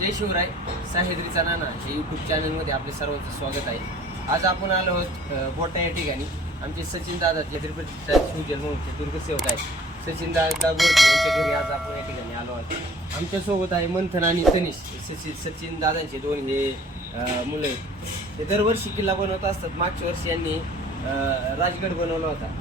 जय शिवराय साहेद्रीचा नाना हे यूट्यूब चॅनलमध्ये आपले सर्वांचं स्वागत आहे. आज आपण आलो आहोत बोटा या ठिकाणी. आमचे सचिन दादा छत्रपतीचा शिवजन्म म्हणून दुर्गसेवक आहे सचिन दादा बोरके यांच्या घरी आज आपण या ठिकाणी आलो आहोत. आमच्यासोबत आहे मंथन आणि तनिष. सचिन सचिन दादांचे दोन हे मुलं आहेत. ते दरवर्षी किल्ला बनवत असतात. मागच्या वर्षी यांनी राजगड बनवला होता.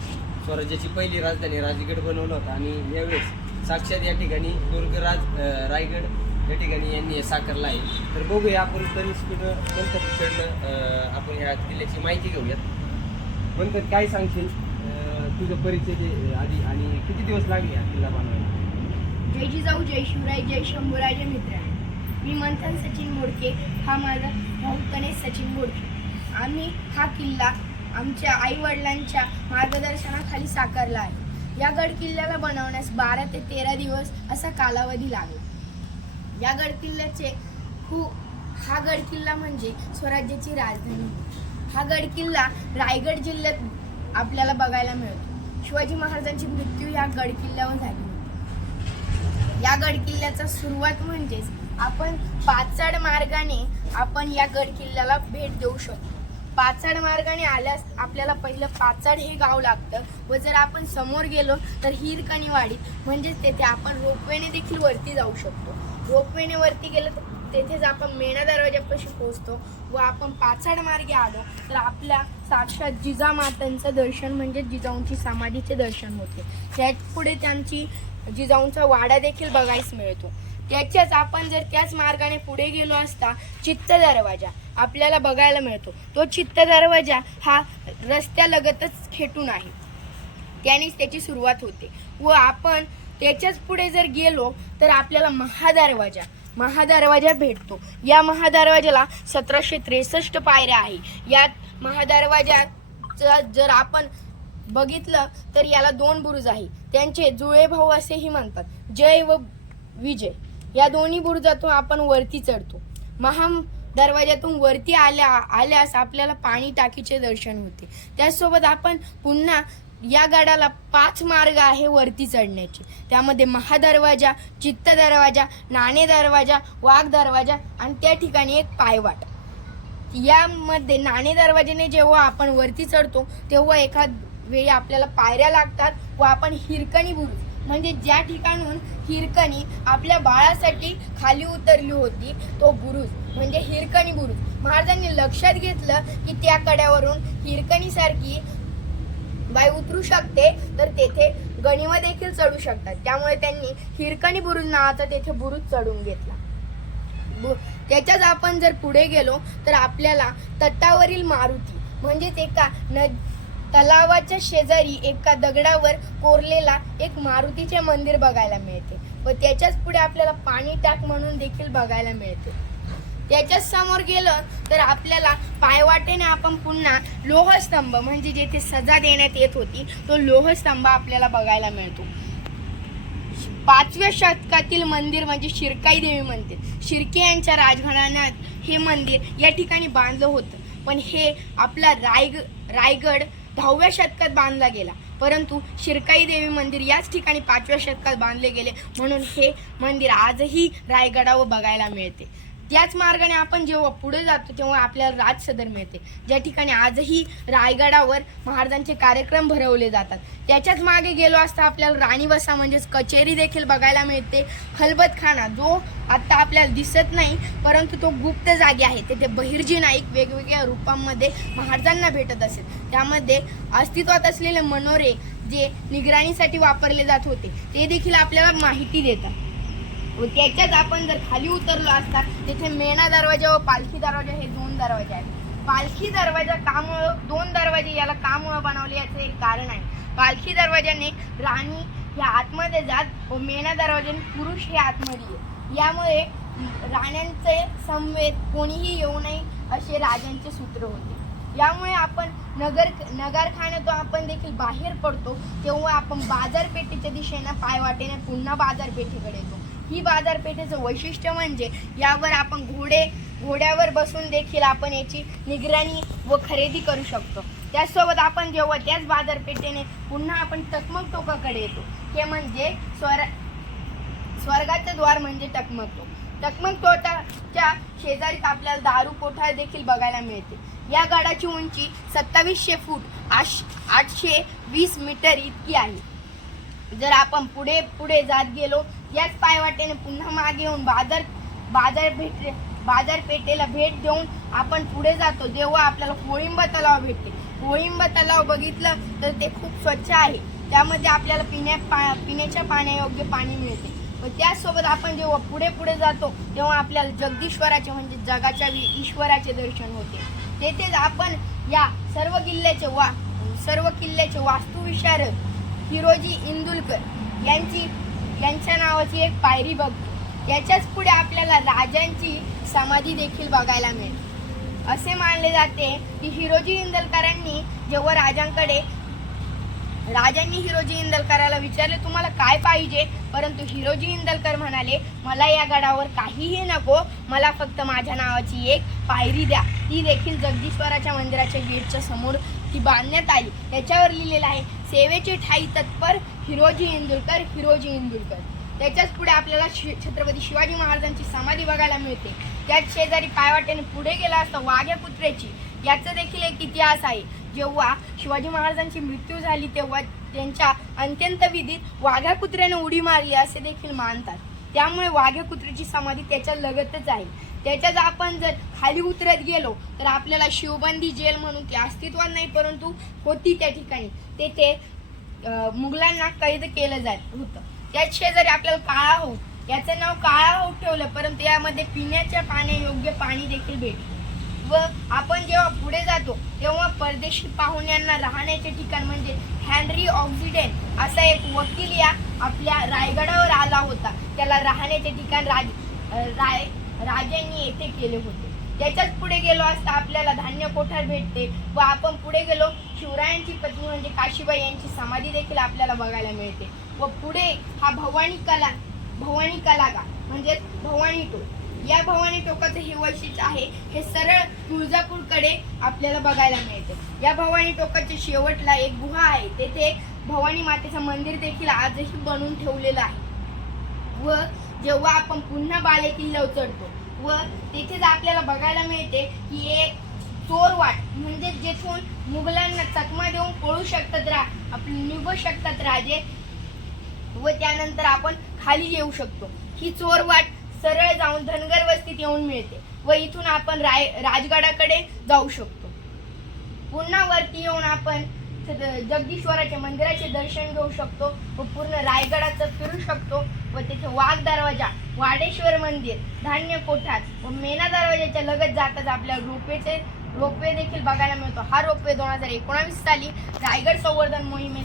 स्वराज्याची पहिली राजधानी राजगड बनवला होता. आणि यावेळेस साक्षात या ठिकाणी दुर्गराज रायगड या ठिकाणी यांनी साकारला आहे. तर बघूया आपण तनिष्कडनं मंथनकडनं आपण ह्या किल्ल्याची माहिती घेऊयात. मंथन काय सांगशील? तुझं परिचय दे आधी आणि किती दिवस लागले हा किल्ला बनवायला? जय जिजाऊ जय शिवराय जय शंभूराजे मित्र मी मंथन सचिन मोडके हा माझा भाऊ गणेश सचिन मोडके. आम्ही हा किल्ला आमच्या आईवडिलांच्या मार्गदर्शनाखाली साकारला आहे. या गड किल्ल्याला बनवण्यास बारा ते तेरा दिवस असा कालावधी लागला. या गड किल्ल्याचे खूप हा गड किल्ला म्हणजे स्वराज्याची राजधानी. हा गड किल्ला रायगड जिल्ह्यात आपल्याला बघायला मिळतो. शिवाजी महाराजांची मृत्यू या गड किल्ल्यावर झाली होती. या गड किल्ल्याचा सुरुवात म्हणजेच आपण पाचाड मार्गाने आपण या गड किल्ल्याला भेट देऊ शकतो. पाचाड मार्गाने आल्यास आपल्याला पहिलं पाचाड हे गाव लागतं व जर आपण समोर गेलो तर हिरकणीवाडी म्हणजेच तेथे आपण रोपवेने देखील वरती जाऊ शकतो. वरती गेलं तर तेथेच आपण मेणा दरवाजापाशी पोहोचतो व आपण पाचाड मार्गे आलो. तर आपल्या साक्षात जिजामातांचं दर्शन म्हणजे जिजाऊंची समाधीचे दर्शन होते. त्याच पुढे त्यांची जिजाऊंचा वाडा देखील बघायस मिळतो. त्याच्याच आपण जर त्याच मार्गाने पुढे गेलो असता चित्त दरवाजा आपल्याला बघायला मिळतो. तो चित्त दरवाजा हा रस्त्यालगतच खेटून आहे. त्यानेच त्याची सुरुवात होते. व आपण त्याच्याच पुढे जर गेलो तर आपल्याला महादरवाजा महादरवाजा भेटतो. या महादरवाजाला सतराशे त्रेसष्ट पायऱ्या आहे यात महादरवाजाचा जर आपण बघितलं तर याला दोन बुरुज आहे. त्यांचे जुळे भाऊ असेही म्हणतात. जय व विजय. या दोन्ही बुरुजातून आपण वरती चढतो. महा दरवाज्यातून वरती आल्या आल्यास आपल्याला पाणी टाकीचे दर्शन होते. त्याचसोबत आपण पुन्हा या गडाला पाच मार्ग आहे वरती चढण्याचे. त्यामध्ये महादरवाजा चित्त दरवाजा नाणे दरवाजा वाघ दरवाजा आणि त्या ठिकाणी एक पायवाट. यामध्ये नाणे दरवाजाने जेव्हा आपण वरती चढतो तेव्हा एका वेळी आपल्याला पायऱ्या लागतात व आपण हिरकणी बुरुज म्हणजे ज्या ठिकाणून हिरकणी आपल्या बाळासाठी खाली उतरली होती तो बुरुज. म्हणजे हिरकणी बुरुज. महाराजांनी लक्षात घेतलं की त्या कड्यावरून हिरकणीसारखी बाई उतरू शकते तर तेथे गणिम देखील चढू शकतात. त्यामुळे त्यांनी हिरकणी बुरुज नावाचा तेथे बुरुज चढून घेतला. बु- त्याच्याच आपण जर पुढे गेलो तर आपल्याला तटावरील मारुती म्हणजेच एका न तलावाच्या शेजारी एका दगडावर कोरलेला एक मारुतीचे मंदिर बघायला मिळते. व त्याच्याच पुढे आपल्याला पाणी टाक म्हणून देखील बघायला मिळते. त्याच्याच समोर गेलं तर आपल्याला पायवाटेने आपण पुन्हा लोहस्तंभ म्हणजे जेथे सजा देण्यात येत होती तो लोहस्तंभ आपल्याला बघायला मिळतो. पाचव्या शतकातील मंदिर म्हणजे शिरकाई देवी मंदिर. शिर्के यांच्या राजघराण्यात हे मंदिर या ठिकाणी बांधलं होतं. पण हे आपला रायग रायगड दहाव्या शतकात बांधला गेला. परंतु शिरकाई देवी मंदिर याच ठिकाणी पाचव्या शतकात बांधले गेले. म्हणून हे मंदिर आजही रायगडावर बघायला मिळते. त्याच मार्गाने आपण जेव्हा पुढे जातो तेव्हा आपल्याला राज सदर मिळते. ज्या ठिकाणी आजही रायगडावर महाराजांचे कार्यक्रम भरवले जातात. त्याच्याच मागे गेलो असता आपल्याला राणी वसा म्हणजेच कचेरी देखील बघायला मिळते. खलबतखाना जो आत्ता आपल्याला दिसत नाही परंतु तो गुप्त जागी आहे. तेथे बहिर्जी नाईक वेगवेगळ्या रूपांमध्ये महाराजांना भेटत असेल त्यामध्ये अस्तित्वात असलेले मनोरे जे निगराणीसाठी वापरले जात होते ते देखील आपल्याला माहिती देतात. व त्याच्यात आपण जर खाली उतरलो असता तिथे मेणा दरवाजा व पालखी दरवाजा हे दोन दरवाजे आहेत. पालखी दरवाजा कामुळं दोन दरवाजे याला कामुळं बनवले याचं एक कारण आहे. पालखी दरवाजाने राणी ह्या आतमध्ये जात व मेणा दरवाजाने पुरुष हे आतमध्ये येत. यामुळे राण्यांचे संवेद कोणीही येऊ नये असे राजांचे सूत्र होते. यामुळे आपण नगर नगरखान्यातून आपण देखील बाहेर पडतो तेव्हा आपण बाजारपेठेच्या दिशेनं पायवाटेने पुन्हा बाजारपेठेकडे येतो. ही बाजारपेठेचं वैशिष्ट्य म्हणजे यावर आपण घोडे घोड्यावर बसून देखील आपण याची निगराणी व खरेदी करू शकतो. त्याचसोबत आपण जेव्हा त्याच बाजारपेठेने पुन्हा आपण टकमक टोकाकडे येतो ते म्हणजे स्वर स्वर्गाचं द्वार म्हणजे टकमक टोक. टकमक टोटाच्या शेजारीच आपल्याला दारू कोठार देखील बघायला मिळते. या गडाची उंची सत्तावीसशे फूट आश आठशे वीस मीटर इतकी आहे. जर आपण पुढे पुढे जात गेलो याच पायवाटेने पुन्हा मागे येऊन बाजार बाजार भेट बाजारपेठेला भेट देऊन आपण पुढे जातो. जेव्हा आपल्याला कोळिंब तलाव भेटते. कोळिंब तलाव बघितलं तर ते खूप स्वच्छ आहे. त्यामध्ये आपल्याला पिण्या पा पिण्याच्या पाण्यायोग्य पाणी मिळते. व त्याचसोबत आपण जेव्हा पुढे पुढे जातो तेव्हा आपल्याला जगदीश्वराचे म्हणजे जगाच्या ईश्वराचे दर्शन होते. तेथेच आपण या सर्व किल्ल्याचे वा सर्व किल्ल्याचे वास्तुविशारद हिरोजी इंदुलकर यांची यांच्या नावाची एक पायरी बघतो याच्याच पुढे आपल्याला राजांची समाधी देखील बघायला मिळते असे मानले जाते की हिरोजी इंदलकरांनी जेव्हा राजांकडे राजांनी हिरोजी इंदलकराला विचारले तुम्हाला काय पाहिजे? परंतु हिरोजी इंदलकर म्हणाले मला या गडावर काहीही नको. मला फक्त माझ्या नावाची एक पायरी द्या. ती देखील जगदीश्वराच्या मंदिराच्या गेटच्या समोर ती बांधण्यात आली. याच्यावर लिहिलेलं आहे सेवेची ठाई तत्पर हिरोजी इंदुलकर हिरोजी इंदुलकर. त्याच्याच पुढे आपल्याला शि छत्रपती शिवाजी महाराजांची समाधी बघायला मिळते. त्याच शेजारी पायवाट्याने पुढे गेला असता वाघ्या कुत्र्याची. याचा देखील एक इतिहास आहे. जेव्हा शिवाजी महाराजांची मृत्यू झाली तेव्हा त्यांच्या अंत्यंत विधीत वाघ्या कुत्र्याने उडी मारली असे देखील मानतात. त्यामुळे वाघ्या कुत्र्याची समाधी त्याच्या लगतच आहे. त्याच्यात आपण जर खाली उतरत गेलो तर आपल्याला शिवबंदी जेल म्हणून ती अस्तित्वात नाही परंतु होती त्या ठिकाणी. तेथे मुघलांना कैद केलं जात होतं. त्याच शेजारी आपल्याला काळा हो याचं नाव काळा होत ठेवलं परंतु यामध्ये पिण्याच्या पाण्यायोग्य पाणी देखील भेटले. व आपण जेव्हा पुढे जातो तेव्हा परदेशी पाहुण्यांना राहण्याचे ठिकाण म्हणजे हॅनरी ऑक्सिडेंट असा एक वकील या आपल्या रायगडावर आला होता. त्याला राहण्याचे ठिकाण राज राय राजांनी येथे केले होते. त्याच्याच पुढे गेलो असता आपल्याला धान्य कोठार भेटते व आपण पुढे गेलो शिवरायांची पत्नी म्हणजे काशीबाई यांची समाधी देखील आपल्याला बघायला मिळते. व पुढे हा भवानी कला भवानी कलागा म्हणजेच भवानी टोक. या भवानी टोकाचं हे वैशिष्ट्य आहे हे सरळ तुळजापूरकडे आपल्याला बघायला मिळते. या भवानी टोकाच्या शेवटला एक गुहा आहे तेथे भवानी मातेचं मंदिर देखील आजही बनवून ठेवलेलं आहे. व जेव्हा आपण पुन्हा बाले किल्ल्यावर चढतो व तिथेच आपल्याला बघायला मिळते की एक चोरवाट म्हणजे जेथून मुघलांना चकमा देऊन पळू शकतात रा आपले निघू शकतात राजे व त्यानंतर आपण खाली येऊ शकतो. ही चोरवाट सरळ जाऊन धनगर वस्तीत येऊन मिळते व इथून आपण राय राजगडाकडे जाऊ शकतो. पुन्हा वरती येऊन आपण जगदीश्वराच्या मंदिराचे दर्शन घेऊ शकतो व पूर्ण रायगडाचं फिरू शकतो व तिथे वाघ दरवाजा वाडेश्वर मंदिर धान्य कोठार व मेना दरवाजाच्या लगत जाताच आपल्या रोपवेचे रोपवे देखील बघायला मिळतो. हा रोपवे दोन हजार एकोणावीस साली रायगड संवर्धन मोहिमे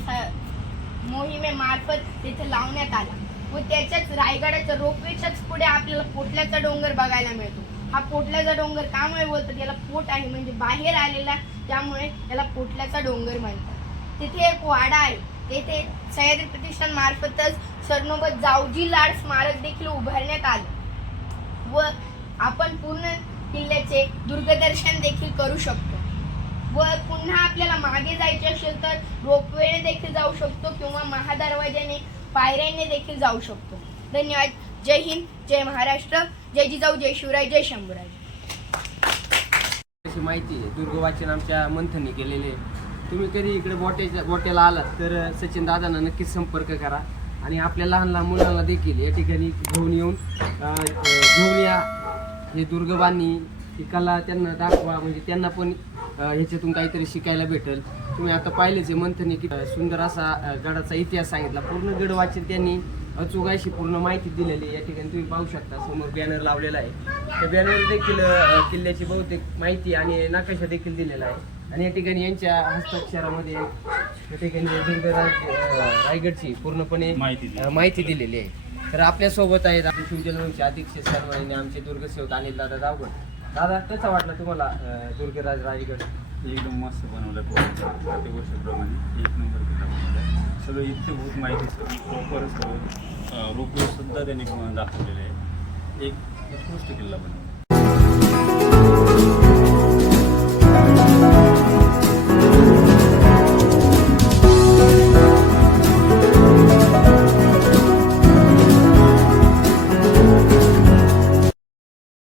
मोहिमेमार्फत तिथे लावण्यात आला. व त्याच्याच रायगडाच्या रोपवेच्याच पुढे आपल्याला पोटल्याचा डोंगर बघायला मिळतो. हा पोटल्याचा डोंगर कामुळे बोलतात याला पोट आहे म्हणजे बाहेर आलेला त्यामुळे याला पोटल्याचा डोंगर म्हणतात. तिथे एक वाडा आहे. तेथे सह्याद्री प्रतिष्ठान मार्फतच सरनोबत जावजी लाड स्मारक देखील उभारण्यात आलं. व आपण पूर्ण किल्ल्याचे दुर्गदर्शन देखील करू शकतो. व पुन्हा आपल्याला मागे जायचे असेल तर रोपवेने देखील जाऊ शकतो किंवा महादरवाज्याने पायऱ्याने देखील जाऊ शकतो. धन्यवाद. जय हिंद जय महाराष्ट्र. जय जिजाऊ जय शिवराय जय शंभूराज अशी माहिती आहे. दुर्ग वाचन आमच्या मंथने केलेले आहे. तुम्ही कधी इकडे बोटेच्या बॉटेला आलात तर सचिन दादांना नक्कीच संपर्क करा. आणि आपल्या लहान लहान मुलांना देखील या ठिकाणी घेऊन येऊन घेऊन या. हे दुर्गबांनी ही कला त्यांना दाखवा. म्हणजे त्यांना पण ह्याच्यातून काहीतरी शिकायला भेटेल. तुम्ही आता पाहिलेच आहे मंथने की सुंदर असा गडाचा इतिहास सांगितला. पूर्ण गड वाचन त्यांनी अचूक अशी पूर्ण माहिती दिलेली या ठिकाणी तुम्ही पाहू शकता समोर बॅनर लावलेला आहे. त्या बॅनर देखील किल्ल्याची बहुतेक माहिती आणि नकाशा देखील दिलेला आहे. आणि या ठिकाणी यांच्या हस्ताक्षरामध्ये या ठिकाणी दुर्ग रायगडची पूर्णपणे माहिती दिली. अं, माहिती दिलेली आहे. तर आपल्यासोबत आहेत आपले शिवजन्मचे अधीक्षक सन्माननीय आमचे दुर्गसेवक अनिल दादा दावगड. दादा कसा वाटला तुम्हाला अं, दुर्गराज रायगड? एकदम मस्त बनवलं प्रत्येक वर्षाप्रमाणे एक नंबर किल्ला बनवला. आहे सगळं इत्यभूत माहिती सगळी प्रॉपर सगळं रोपवे सुद्धा त्यांनी दाखवलेलं आहे. एक उत्कृष्ट किल्ला बनवला.